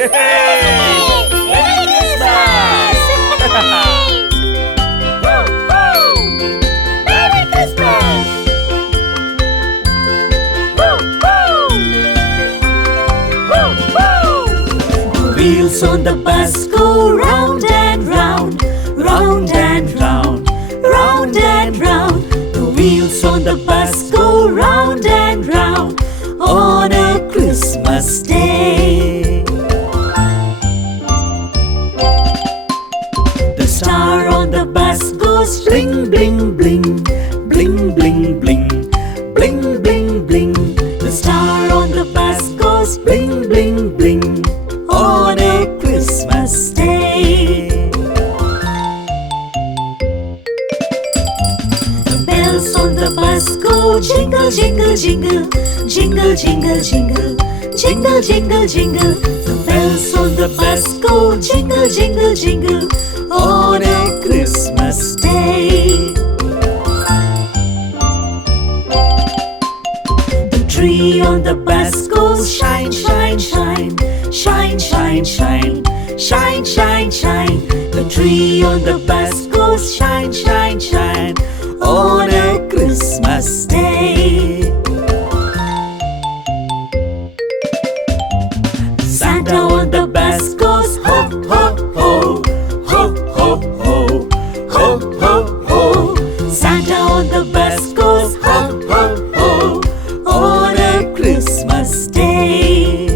Hey! Merry Christmas! Merry Christmas! The wheels on the bus go round and round, round and round, round and round. The wheels on the bus go round and round on a Christmas day. The star on the bus goes bling, bling, bling, bling, bling, bling, bling, bling, bling. The star on the bus goes bling, bling, bling on a Christmas day. The bells on the bus go jingle, jingle, jingle, jingle, jingle, jingle, jingle, jingle, jingle. The bells on the bus go jingle, jingle, jingle on a Christmas day. The tree on the bus goes shine, shine, shine, shine, shine, shine, shine, shine, shine. The tree on the bus goes shine, shine, shine on a Christmas day. Santa on the bus goes ho, ho, ho, ho, ho, ho, ho, ho, ho. Santa on the bus goes ho, ho, ho on a Christmas day.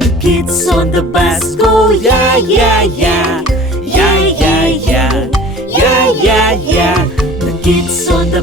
The kids on the bus go yeah, yeah, yeah, yeah, yeah, yeah, yeah, yeah, yeah. The kids on the